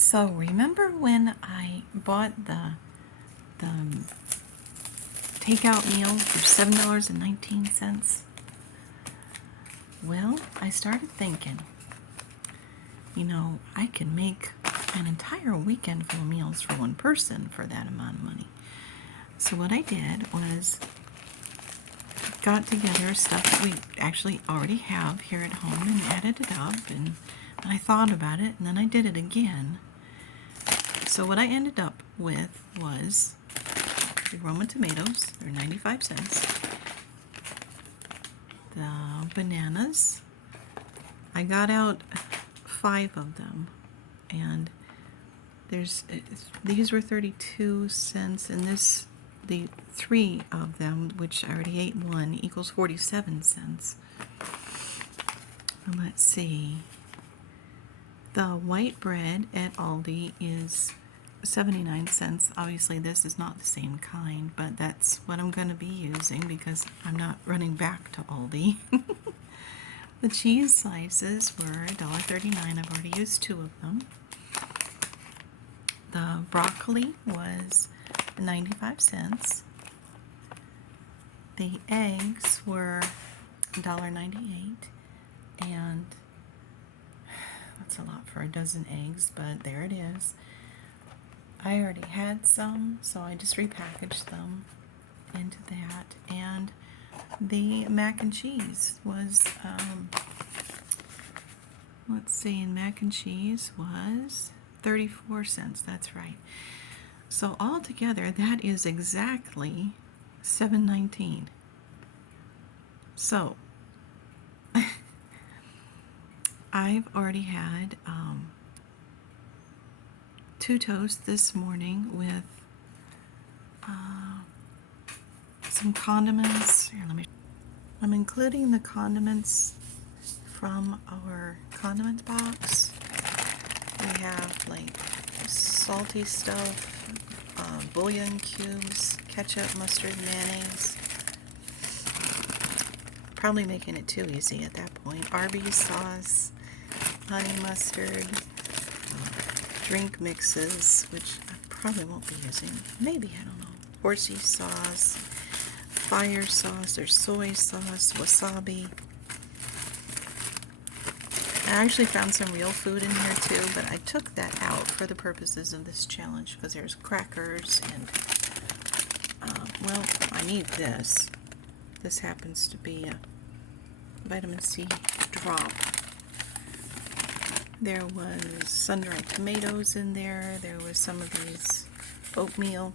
So remember when I bought the takeout meal for $7.19? Well, I started thinking, I could make an entire weekend full of meals for one person for that amount of money. So what I did was got together stuff that we actually already have here at home and added it up, and I thought about it and then I did it again. So what I ended up with was the Roma tomatoes, they're 95 cents. The bananas, I got out 5 of them, and these were 32 cents, and the 3 of them, which I already ate one, equals 47 cents. And let's see, the white bread at Aldi is 79 cents. Obviously this is not the same kind, but that's what I'm going to be using because I'm not running back to Aldi. The cheese slices were $1.39. I've already used 2 of them. The broccoli was 95 cents. The eggs were $1.98, and that's a lot for a dozen eggs, but there it is. I already had some, so I just repackaged them into that. And the mac and cheese was, let's see, and mac and cheese was 34 cents. That's right. So altogether, that is exactly $7.19. So I've already had 2 toasts this morning with some condiments. Here, I'm including the condiments from our condiment box. We have like salty stuff, bouillon cubes, ketchup, mustard, mayonnaise. Probably making it too easy at that point. Arby's sauce, honey mustard, drink mixes, which I probably won't be using. Maybe, I don't know. Horsey sauce, fire sauce, or soy sauce, wasabi. I actually found some real food in here too, but I took that out for the purposes of this challenge because there's crackers and, well, I need this. This happens to be a vitamin C drop. There was sun-dried tomatoes in there. There was some of these oatmeal.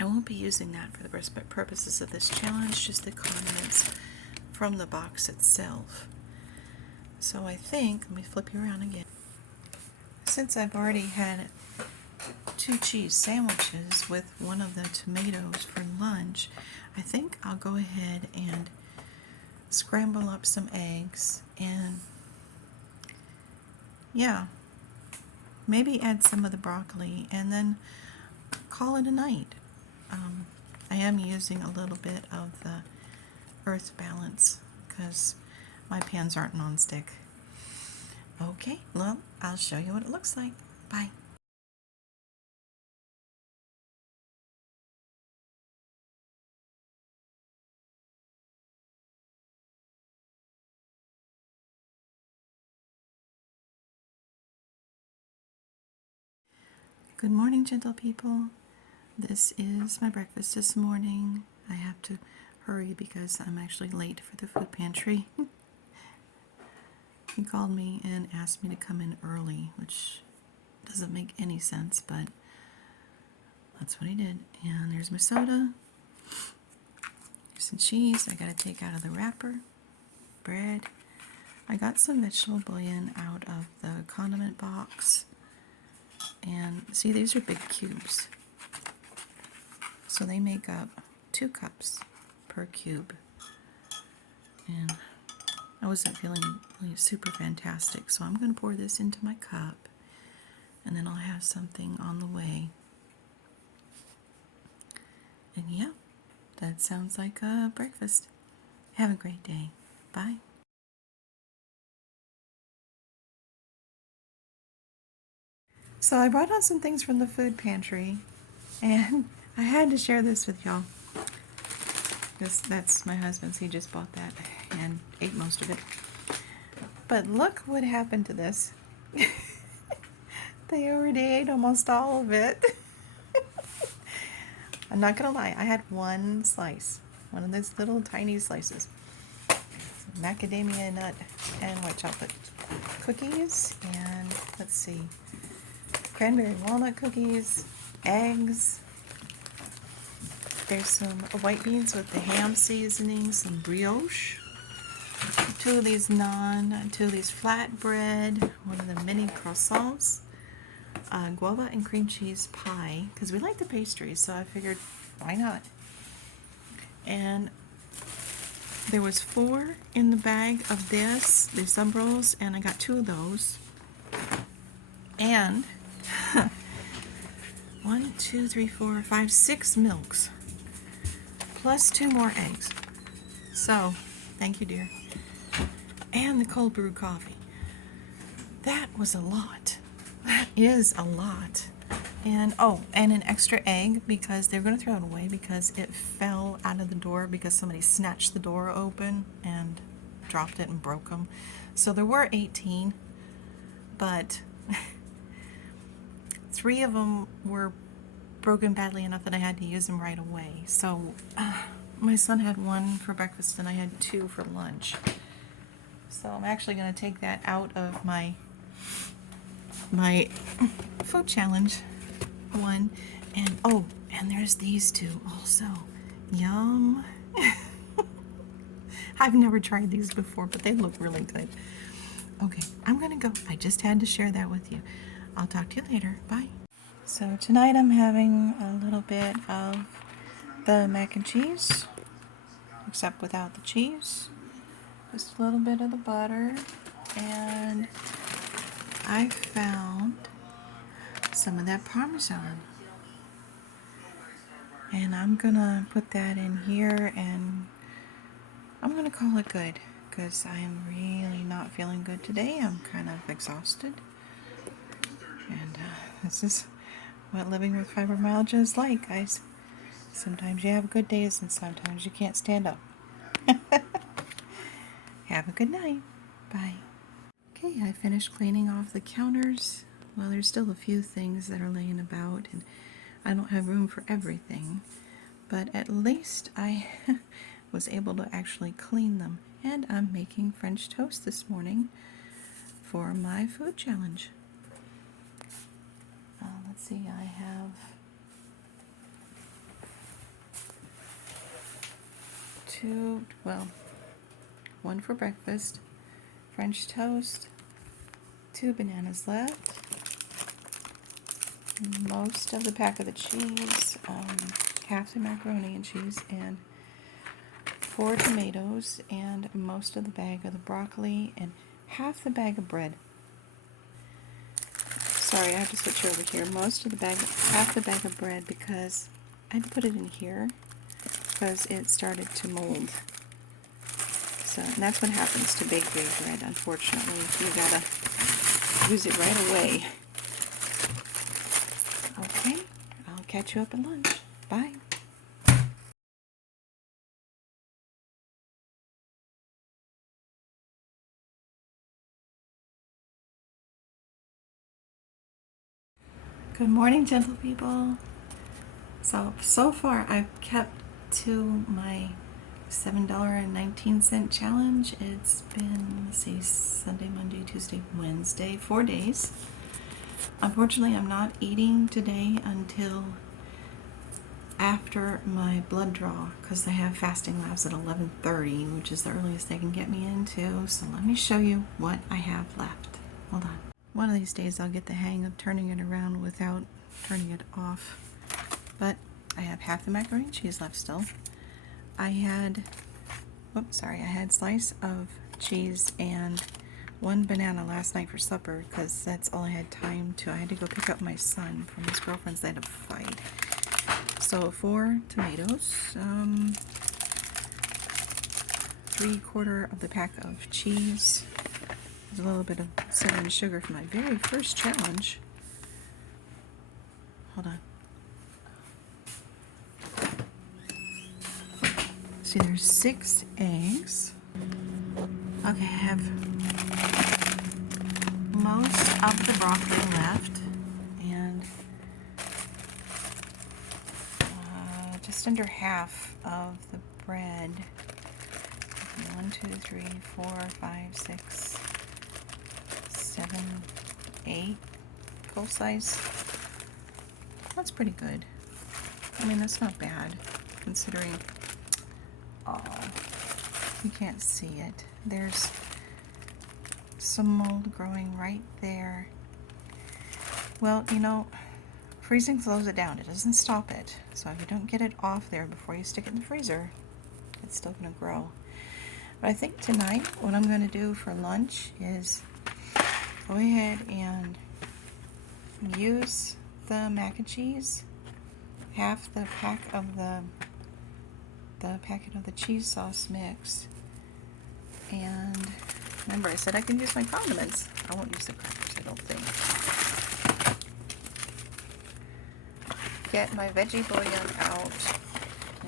I won't be using that for the purposes of this challenge, just the condiments from the box itself. So I think, let me flip you around again. Since I've already had 2 cheese sandwiches with one of the tomatoes for lunch, I think I'll go ahead and scramble up some eggs and, yeah, maybe add some of the broccoli and then call it a night. I am using a little bit of the Earth Balance because my pans aren't nonstick. Okay, well, I'll show you what it looks like. Bye. Good morning, gentle people. This is my breakfast this morning. I have to hurry because I'm actually late for the food pantry. He called me and asked me to come in early, which doesn't make any sense, but that's what he did. And there's my soda. Here's some cheese I gotta take out of the wrapper. Bread. I got some vegetable bouillon out of the condiment box. And see, these are big cubes. So they make up 2 cups per cube. And I wasn't feeling really super fantastic, so I'm going to pour this into my cup, and then I'll have something on the way. And yeah, that sounds like a breakfast. Have a great day. Bye. So I brought on some things from the food pantry, and I had to share this with y'all. That's my husband's. He just bought that and ate most of it. But look what happened to this. They already ate almost all of it. I'm not gonna lie, I had one slice, one of those little tiny slices. Macadamia nut and white chocolate cookies, and let's see, cranberry walnut cookies, eggs. There's some white beans with the ham seasoning, some brioche, two of these flatbread, one of the mini croissants, guava and cream cheese pie, because we like the pastries, so I figured, why not? And there was 4 in the bag of these sub rolls, and I got 2 of those. And 1, 2, 3, 4, 5, 6 milks, plus 2 more eggs. So, thank you, dear. And the cold brew coffee. That was a lot. That is a lot. And and an extra egg, because they're going to throw it away because it fell out of the door because somebody snatched the door open and dropped it and broke them. So there were 18, but 3 of them were broken badly enough that I had to use them right away. So my son had 1 for breakfast and I had 2 for lunch. So I'm actually going to take that out of my food challenge one. And and there's these 2 also. Yum. I've never tried these before, but they look really good. Okay, I'm gonna go. I just had to share that with you. I'll talk to you later. Bye. So tonight I'm having a little bit of the mac and cheese, except without the cheese. Just a little bit of the butter, and I found some of that Parmesan. And I'm gonna put that in here, and I'm gonna call it good, because I am really not feeling good today. I'm kind of exhausted. And this is what living with fibromyalgia is like, guys. Sometimes you have good days, and sometimes you can't stand up. Have a good night. Bye. Okay, I finished cleaning off the counters. Well, there's still a few things that are laying about, and I don't have room for everything, but at least I was able to actually clean them. And I'm making French toast this morning for my food challenge. Let's see, I have 1 for breakfast, French toast, 2 bananas left, most of the pack of the cheese, half the macaroni and cheese, and 4 tomatoes, and most of the bag of the broccoli, and half the bag of bread. Sorry, I have to switch over here. Half the bag of bread, because I put it in here because it started to mold. So, and that's what happens to bakery bread, unfortunately. You gotta use it right away. Okay, I'll catch you up at lunch. Bye. Good morning, gentle people. So far I've kept to my $7.19 challenge. It's been, let's see, Sunday, Monday, Tuesday, Wednesday, 4 days. Unfortunately, I'm not eating today until after my blood draw, because they have fasting labs at 11:30, which is the earliest they can get me into. So let me show you what I have left. Hold on. One of these days I'll get the hang of turning it around without turning it off. But I have half the macaroni and cheese left still. I had slice of cheese and 1 banana last night for supper, because that's all I had time to. I had to go pick up my son from his girlfriend's. They had a fight. So 4 tomatoes, 3/4 of the pack of cheese. There's a little bit of cinnamon sugar for my very first challenge. hold on. See, there's 6 eggs. Okay, I have most of the broccoli left, and just under half of the bread. 1, 2, 3, 4, 5, 6, 7, 8 full size. That's pretty good. I mean, that's not bad considering. Oh, you can't see it. There's some mold growing right there. Well, you know, freezing slows it down. It doesn't stop it. So if you don't get it off there before you stick it in the freezer, it's still going to grow. But I think tonight what I'm going to do for lunch is go ahead and use the mac and cheese, half the pack of the packet of the cheese sauce mix, and remember I said I can use my condiments. I won't use the crackers, I don't think. Get my veggie bouillon out,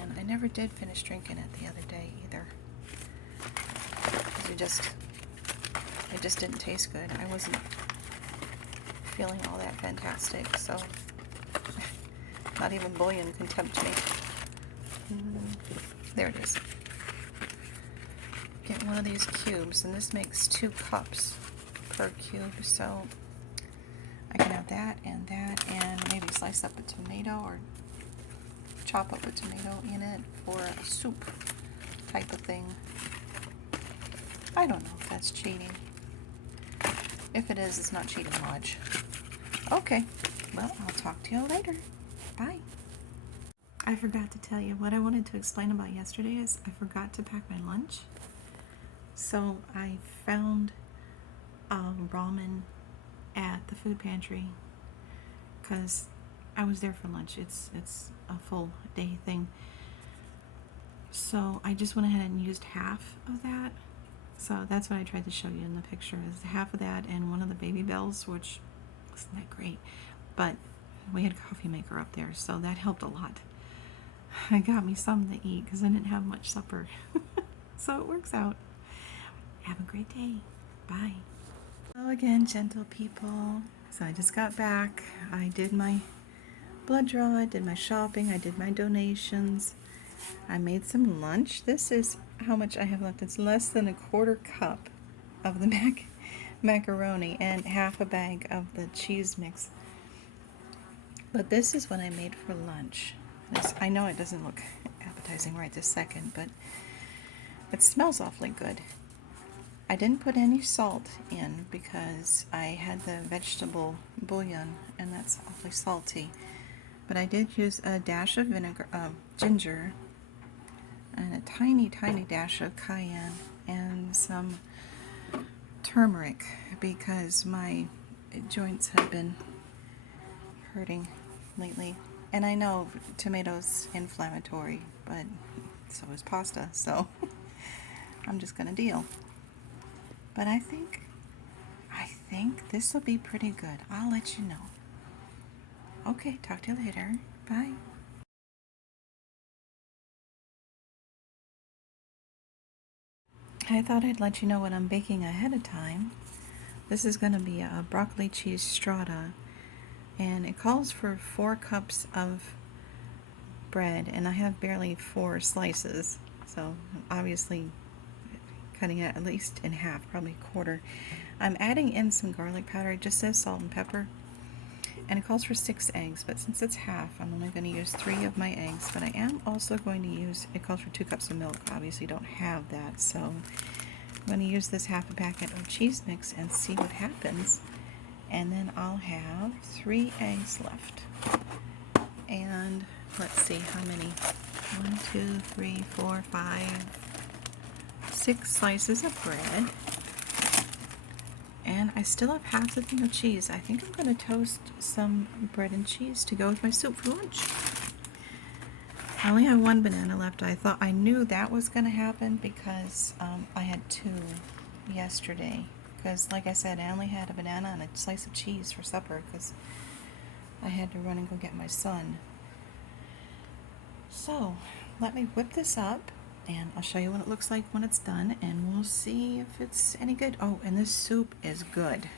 and I never did finish drinking it the other day either. It just didn't taste good. I wasn't feeling all that fantastic, so not even bouillon can tempt me. There it is. Get one of these cubes, and this makes 2 cups per cube, so I can have that, and maybe slice up a tomato or chop up a tomato in it for a soup type of thing. I don't know if that's cheating. If it is, it's not cheating much. Okay, well, I'll talk to you later. Bye. I forgot to tell you what I wanted to explain about yesterday is I forgot to pack my lunch. So I found ramen at the food pantry because I was there for lunch. It's a full day thing. So I just went ahead and used half of that. So that's what I tried to show you in the picture, is half of that and one of the baby bells, which wasn't that great. But we had a coffee maker up there, so that helped a lot. It got me something to eat because I didn't have much supper. So it works out. Have a great day. Bye. Hello again, gentle people. So I just got back. I did my blood draw, I did my shopping, I did my donations. I made some lunch. This is how much I have left. It's less than a quarter cup of the macaroni and half a bag of the cheese mix. But this is what I made for lunch. I know it doesn't look appetizing right this second, but it smells awfully good. I didn't put any salt in because I had the vegetable bouillon, and that's awfully salty. But I did use a dash of ginger, and a tiny, tiny dash of cayenne, and some turmeric because my joints have been hurting lately. And I know tomatoes inflammatory, but so is pasta, so I'm just gonna deal. But I think this will be pretty good. I'll let you know. Okay, talk to you later. Bye. I thought I'd let you know what I'm baking ahead of time. This is going to be a broccoli cheese strata, and it calls for 4 cups of bread, and I have barely 4 slices, so obviously cutting it at least in half, probably a quarter. I'm adding in some garlic powder. It just says salt and pepper, and it calls for 6 eggs, but since it's half, I'm only going to use 3 of my eggs. But I am also going to use, it calls for 2 cups of milk. Obviously don't have that, so I'm going to use this half a packet of cheese mix and see what happens. And then I'll have 3 eggs left. And let's see how many. 1, 2, 3, 4, 5, 6 slices of bread. And I still have half the thing of cheese. I think I'm going to toast some bread and cheese to go with my soup for lunch. I only have 1 banana left. I knew that was going to happen because I had 2 yesterday. Because like I said, I only had a banana and a slice of cheese for supper because I had to run and go get my son. So let me whip this up and I'll show you what it looks like when it's done, and we'll see if it's any good. Oh, and this soup is good.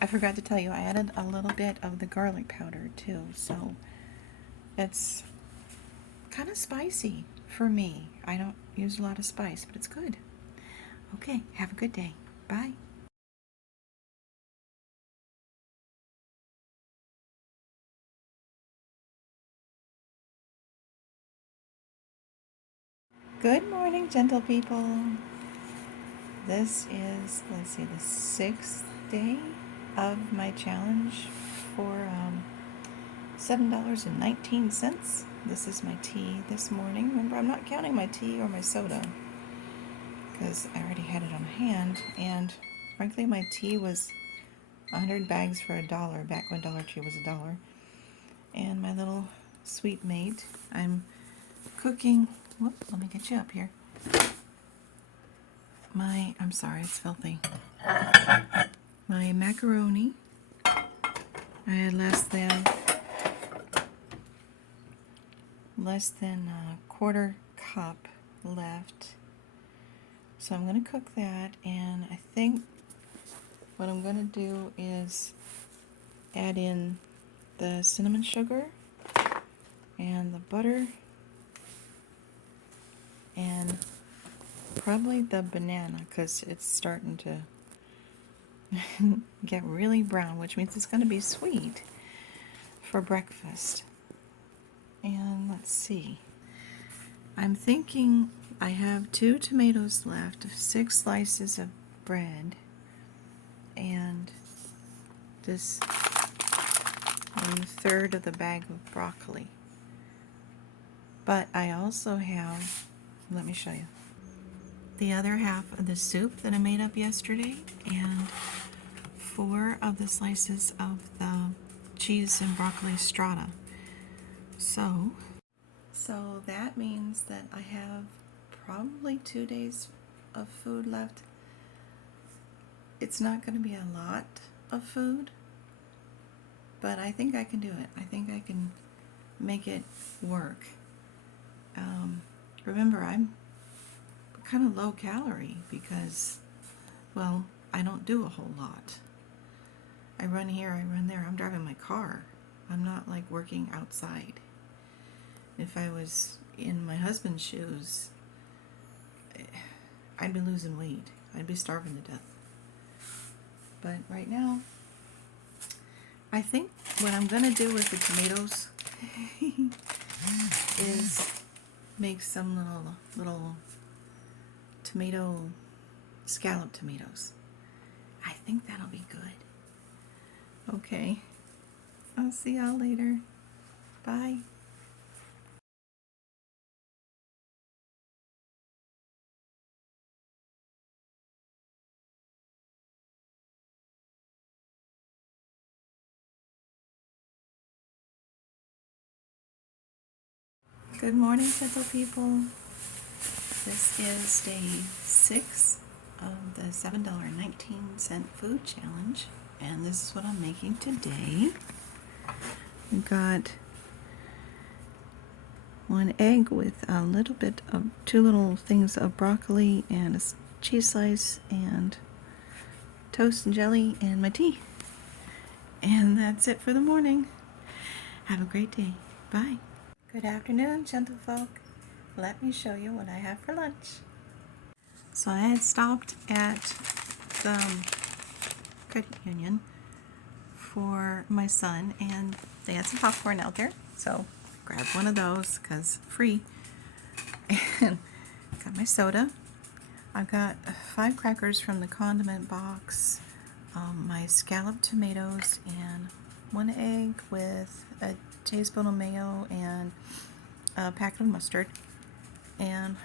I forgot to tell you, I added a little bit of the garlic powder too, so it's kind of spicy for me. I don't use a lot of spice, but it's good. Okay, have a good day. Bye. Good morning, gentle people. This is, let's see, the 6th day of my challenge for $7.19. This is my tea this morning. Remember, I'm not counting my tea or my soda because I already had it on hand. And frankly, my tea was 100 bags for $1 back when Dollar Tree was $1. And my little sweet mate, I'm cooking. Whoop, let me get you up here. I'm sorry, it's filthy. My macaroni. I had less than a quarter cup left. So I'm going to cook that, and I think what I'm going to do is add in the cinnamon sugar and the butter and probably the banana, because it's starting to get really brown, which means it's going to be sweet for breakfast. And let's see, I'm thinking I have 2 tomatoes left, 6 slices of bread, and this 1/3 of the bag of broccoli. But I also have, let me show you, the other half of the soup that I made up yesterday, and 4 of the slices of the cheese and broccoli strata. So that means that I have probably 2 days of food left. It's not going to be a lot of food, but I think I can do it. I think I can make it work. Remember, I'm kind of low calorie because, well, I don't do a whole lot. I run here, I run there. I'm driving my car. I'm not like working outside. If I was in my husband's shoes, I'd be losing weight. I'd be starving to death. But right now, I think what I'm going to do with the tomatoes is make some little tomato, scallop tomatoes. I think that'll be good. Okay, I'll see y'all later. Bye. Good morning, gentle people. This is day 6 of the $7.19 food challenge, and this is what I'm making today. We've got 1 egg with a little bit of 2 little things of broccoli and a cheese slice and toast and jelly and my tea. And that's it for the morning. Have a great day. Bye. Good afternoon, gentle folk. Let me show you what I have for lunch. So I had stopped at the credit union for my son, and they had some popcorn out there, so grab one of those because free. And got my soda. I've got 5 crackers from the condiment box, my scalloped tomatoes, and 1 egg with a tablespoon of mayo and a packet of mustard. And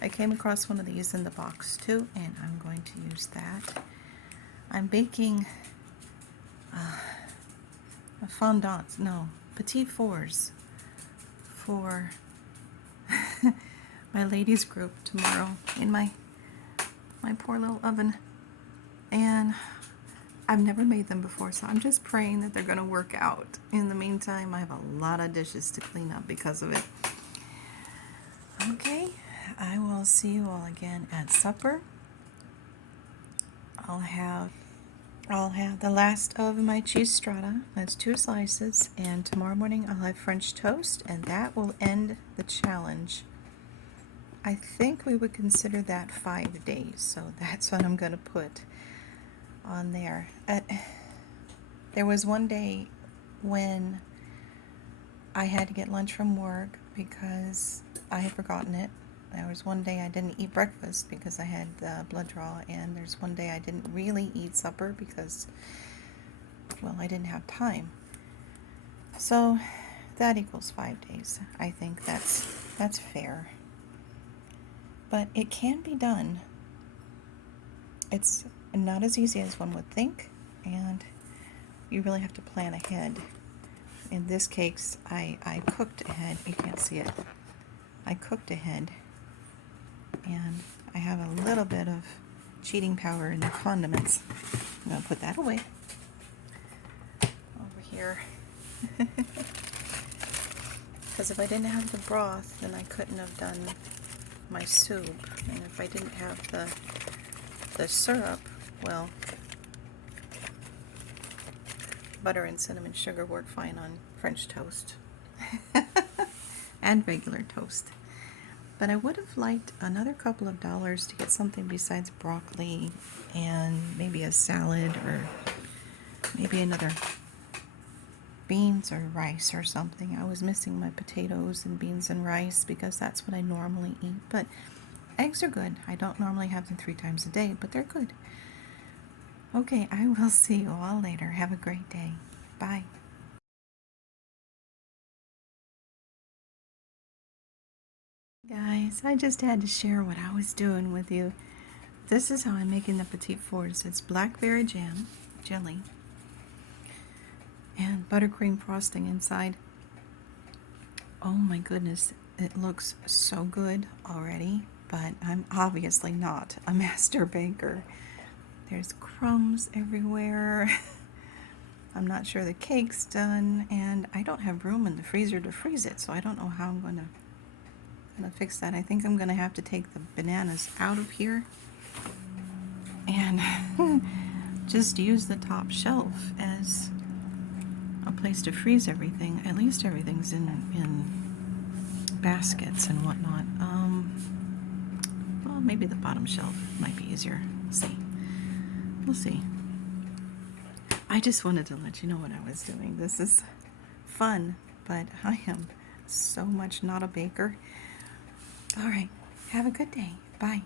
I came across one of these in the box too, and I'm going to use that. I'm baking fondants, no, petit fours for my ladies group tomorrow in my poor little oven. And I've never made them before, so I'm just praying that they're going to work out. In the meantime, I have a lot of dishes to clean up because of it. Okay, I will see you all again at supper. I'll have the last of my cheese strata. That's 2 slices, and tomorrow morning I'll have French toast, and that will end the challenge. I think we would consider that 5 days, so that's what I'm going to put on there. There was one day when I had to get lunch from work because I had forgotten it. There was one day I didn't eat breakfast because I had blood draw, and there's one day I didn't really eat supper because, well, I didn't have time. So that equals 5 days. I think that's fair. But it can be done. It's not as easy as one would think, and you really have to plan ahead. In this case, I cooked ahead. You can't see it. I cooked ahead, and I have a little bit of cheating power in the condiments. I'm going to put that away over here. Because if I didn't have the broth, then I couldn't have done my soup. And if I didn't have the syrup, well, butter and cinnamon sugar work fine on French toast and regular toast. But I would have liked another couple of dollars to get something besides broccoli and maybe a salad, or maybe another beans or rice or something. I was missing my potatoes and beans and rice because that's what I normally eat. But eggs are good. I don't normally have them 3 times a day, but they're good. Okay, I will see you all later. Have a great day. Bye. Guys, I just had to share what I was doing with you. This is how I'm making the petit fours. It's blackberry jam, jelly, and buttercream frosting inside. Oh my goodness, it looks so good already, but I'm obviously not a master baker. There's crumbs everywhere. I'm not sure the cake's done, and I don't have room in the freezer to freeze it, so I don't know how I'm gonna fix that. I think I'm gonna have to take the bananas out of here and just use the top shelf as a place to freeze everything. At least everything's in baskets and whatnot. Well, maybe the bottom shelf might be easier. We'll see. I just wanted to let you know what I was doing. This is fun, but I am so much not a baker. All right, have a good day. Bye.